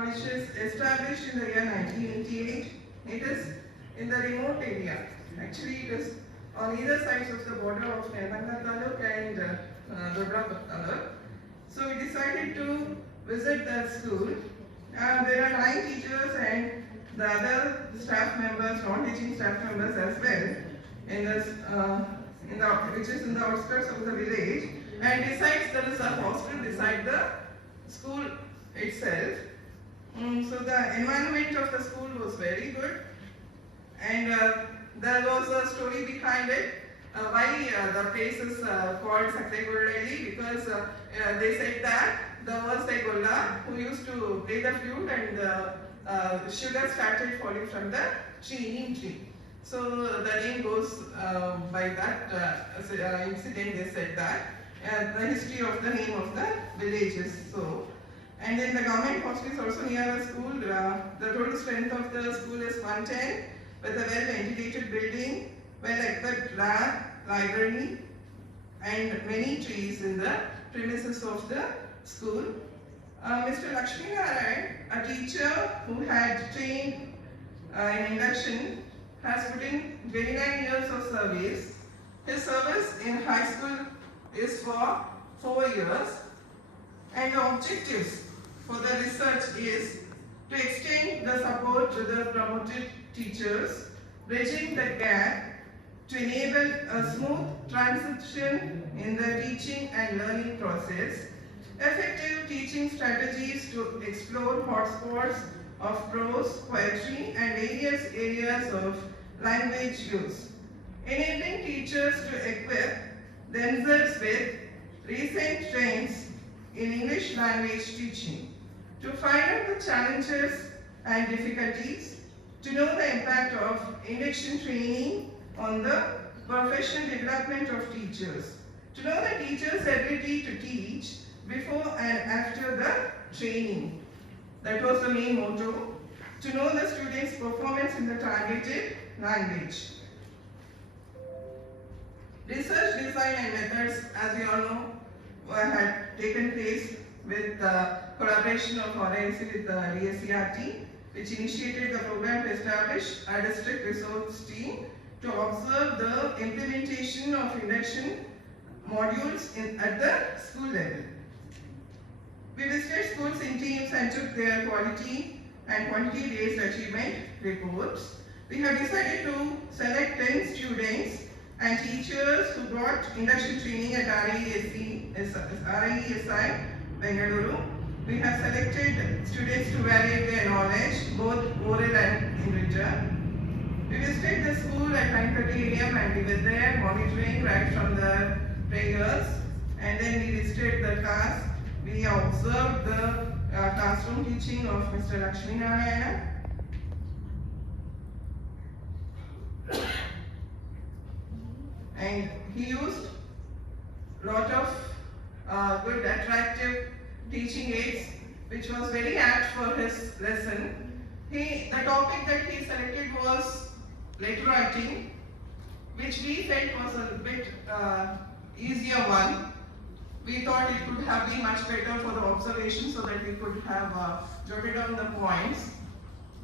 which is established in the year 1988. It is in the remote area. Actually, it is on either sides of the border of Nelamangala Taluk and Rudrapur Taluk. So we decided to visit that school. There are 9 teachers and the other staff members, non-teaching staff members as well, in this, which is in the outskirts of the village. And besides, there is a hostel beside the school itself. So the environment of the school was very good, and there was a story behind it. Why the place is called Sakte Gurreli, because they said that there was a Golla who used to play the flute, and sugar started falling from the neem tree. So the name goes by that incident. They said that the history of the name of the village is so. And then the government hostel is also near the school. The total strength of the school is 110, with a well-ventilated building, well-equipped lab, library, and many trees in the premises of the school. Mr. Lakshmi Narayan, a teacher who had trained in induction, has put in 29 years of service. His service in high school is for 4 years, and the objectives for the research is to extend the support to the promoted teachers, bridging the gap to enable a smooth transition in the teaching and learning process, effective teaching strategies to explore hotspots of prose, poetry, and various areas of language use, enabling teachers to equip themselves with recent trends in English language teaching, to find out the challenges and difficulties, to know the impact of induction training on the professional development of teachers, to know the teacher's ability to teach before and after the training. That was the main motto. To know the students' performance in the targeted language. Research, design and methods, as we all know, had taken place with the collaboration of RIC with the DSCRT, which initiated the program to establish a district resource team to observe the implementation of induction modules at the school level. We visited schools in teams and took their quality and quantity-based achievement reports. We have decided to select 10 students and teachers who got induction training at RIESI Bengaluru. We have selected students to validate their knowledge, both oral and in written. We visited the school at 9:30 a.m. and we were there monitoring right from the prayers, and then we visited the class. We observed the classroom teaching of Mr. Lakshmi Narayana. And he used a lot of good attractive teaching aids, which was very apt for his lesson. The topic that he selected was letter writing, which we felt was a bit easier one. We thought it could have been much better for the observation so that we could have jotted down the points.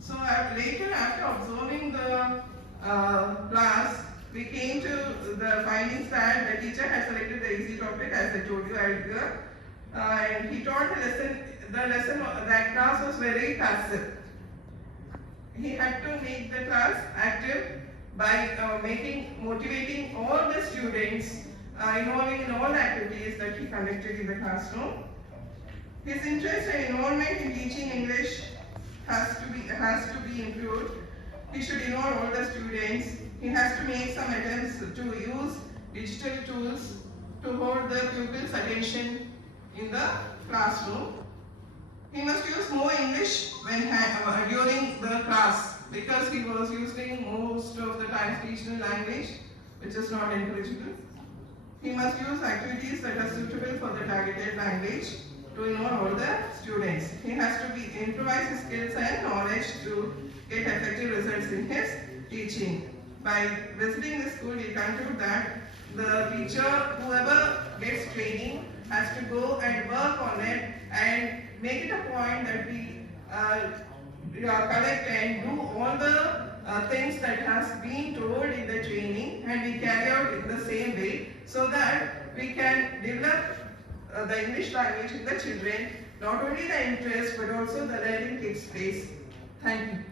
So later, after observing the class, we came to the findings that the teacher had selected the easy topic, as I told you earlier, and he taught the lesson. That class was very passive. He had to make the class active by motivating all the students, involving in all the activities that he conducted in the classroom. His interest and involvement in teaching English has to be improved. He should involve all the students. He has to make some attempts to use digital tools to hold the pupils' attention in the classroom. He must use more English during the class, because he was using most of the time regional language, which is not encourageable. He must use activities that are suitable for the targeted language to involve all the students. He has to improvise his skills and knowledge to get effective results in his teaching. By visiting the school, we conclude that the teacher, whoever gets training, has to go and work on it and make it a point that we collect and do all the things that has been told in the training, and we carry out in the same way, so that we can develop the English language in the children. Not only the interest but also the learning takes place. Thank you.